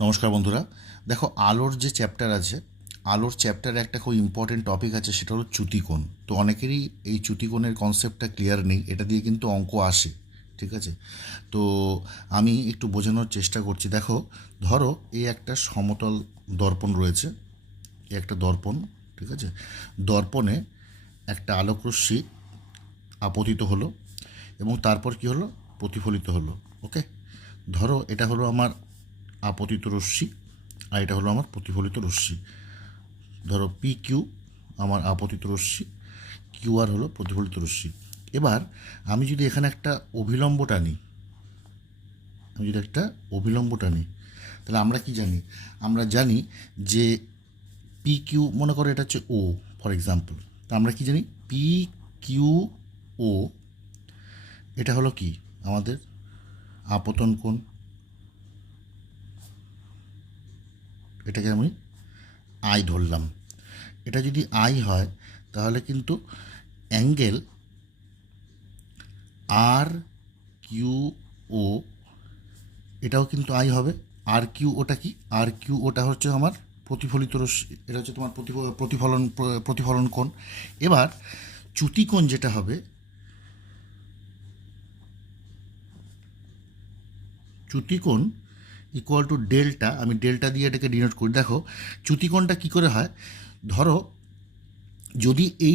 নমস্কার বন্ধুরা। দেখো, আলোর যে চ্যাপ্টার আছে, আলোর চ্যাপ্টারে একটা খুব ইম্পর্টেন্ট টপিক আছে, সেটা হলো চ্যুতিকোণ। তো অনেকেরই এই চ্যুতিকোণের কনসেপ্টটা ক্লিয়ার নেই, এটা দিয়ে কিন্তু অঙ্ক আসে। ঠিক আছে, তো আমি একটু বোঝানোর চেষ্টা করছি। দেখো, ধরো এই একটা সমতল দর্পণ রয়েছে, এই একটা দর্পণ। ঠিক আছে, দর্পণে একটা আলোকরশ্মি আপতিত হলো এবং তারপর কি হলো, প্রতিফলিত হলো। ওকে, ধরো এটা হলো আমার আপতিত রশ্মি আর এটা হলো আমার প্রতিফলিত রশ্মি। ধরো পি কিউ আমার আপতিত রশ্মি, কিউ আর হলো প্রতিফলিত রশ্মি। এবার আমি যদি এখানে একটা অভিলম্ব টানি, আমি যদি একটা অভিলম্ব টানি, তাহলে আমরা কি জানি? আমরা জানি যে পি কিউ, মনে করো এটা হচ্ছে ও ফর এক্সাম্পল। তা আমরা কি জানি? পি কিউ ও, এটা হলো কি আমাদের আপতন কোণ। এটাকে আমি আই ধরলাম। এটা যদি আই হয় তাহলে কিন্তু অ্যাঙ্গেল আর কিউ ও, এটাও কিন্তু আই হবে। আর কিউ ওটা কি? আর কিউ ওটা হচ্ছে আমার প্রতিফলিত রশ্মি, এটা হচ্ছে তোমার প্রতিফলন কোণ। এবার চ্যুতিকোণ যেটা হবে, চ্যুতিকোণ ইকুয়াল টু ডেল্টা। আমি ডেল্টা দিয়ে এটাকে ডিনোট করি। দেখো চ্যুতিকোণটা কী করে হয়, ধরো যদি এই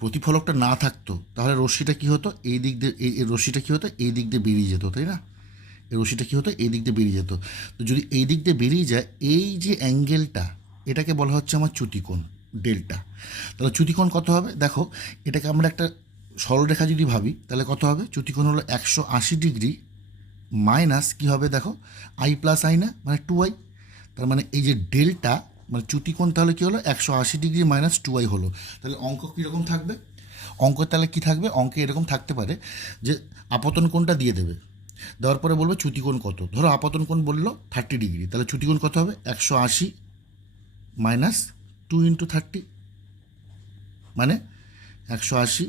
প্রতিফলকটা না থাকতো তাহলে রশ্মিটা কী হতো, এই দিক দিয়ে এই রশ্মিটা কী হতো, এই দিক দিয়ে বেরিয়ে যেত, তাই না? এই রশ্মিটা কী হতো, এই দিক দিয়ে বেরিয়ে যেত। তো যদি এই দিক দিয়ে বেরিয়ে যায়, এই যে অ্যাঙ্গেলটা, এটাকে বলা হচ্ছে আমার চ্যুতিকোণ, ডেল্টা। তাহলে চ্যুতিকোণ কত হবে? দেখো, এটাকে আমরা একটা সরলরেখা যদি ভাবি তাহলে কত হবে? চ্যুতিকোণ হলো 180 ডিগ্রি মাইনাস কী হবে দেখো, আই প্লাস আই, না মানে 2i। তার মানে এই যে ডেল্টা মানে চ্যুতিকোণ তাহলে কী হলো, 180 ডিগ্রি মাইনাস 2i হলো। তাহলে অঙ্ক কীরকম থাকবে? অঙ্ক তাহলে কী থাকবে? অঙ্কে এরকম থাকতে পারে যে আপতন কোণটা দিয়ে দেবে, দেওয়ার পরে বলবো চ্যুতিকোণ কত। ধরো আপতন কোণ বললো 30 ডিগ্রি, তাহলে চ্যুতিকোণ কত হবে? 180 মাইনাস 2 × 30, মানে 180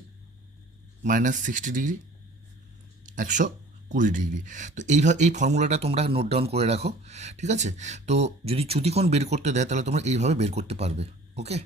মাইনাস 60 ডিগ্রি, 120 ডিগ্রি। তো এইভাবে এই ফর্মুলাটা তোমরা নোট ডাউন করে রাখো। ঠিক আছে, তো যদি চ্যুতিকোণ বের করতে দেয় তাহলে তোমরা এইভাবে বের করতে পারবে। ওকে।